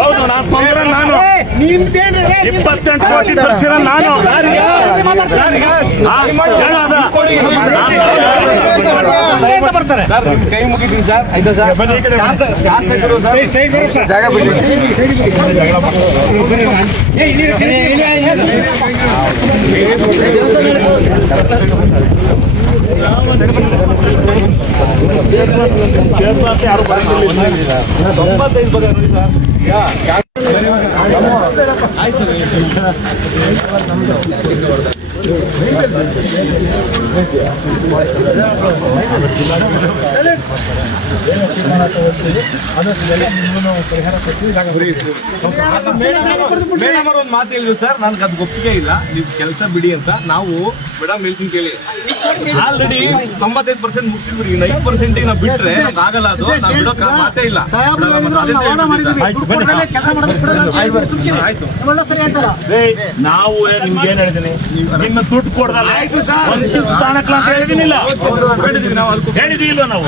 ಹೌದು, ನಾನು ತೊಂದರೆ ನಾನು 28 ಕೋಟಿ ತರಿಸಿರ ನಾನು ಕೈ ಮುಗಿದೀನಿ ಸರ್. ಶಾಸಕರು ಜಾಗ ಬಿಡಿ. ಯಾರು ಬರಂಗಿಲ್ಲ. 95 ಬಗ್ಗೆ ನೋಡಿ ಸರ್. ಮೇಡಮ್ ಅವರು ಒಂದು ಮಾತು ಹೇಳಿದ್ರು ಸರ್, ನನ್ಗೆ ಅದು ಒಪ್ಪಿಗೆ ಇಲ್ಲ, ನೀವು ಕೆಲಸ ಬಿಡಿ ಅಂತ. ನಾವು ಮೇಡಮ್ ಹೇಳ್ತೀನಿ ಕೇಳಿ, ಆಲ್ರೆಡಿ 95% ಮುಗಿಸಿದ್ವಿ. 9% ನಾವು ಬಿಟ್ರೆ ಆಗಲ್ಲ, ಅದು ನಾವು ಬಿಡೋ ಮಾತೇ ಇಲ್ಲ. ಆಯ್ತು, ನಾವು ನಿಮ್ಗೆ ಏನ್ ಹೇಳಿದೀನಿ, ನಿಮ್ಮ ದುಡ್ಡು ಕೊಡದಲ್ಲ ಒಂದು ಸ್ಥಾನಕ್ಕೆ ಅಂತ ಹೇಳಿದೀನಿಲ್ಲ, ಹೇಳಿದೀವಿ ನಾವು.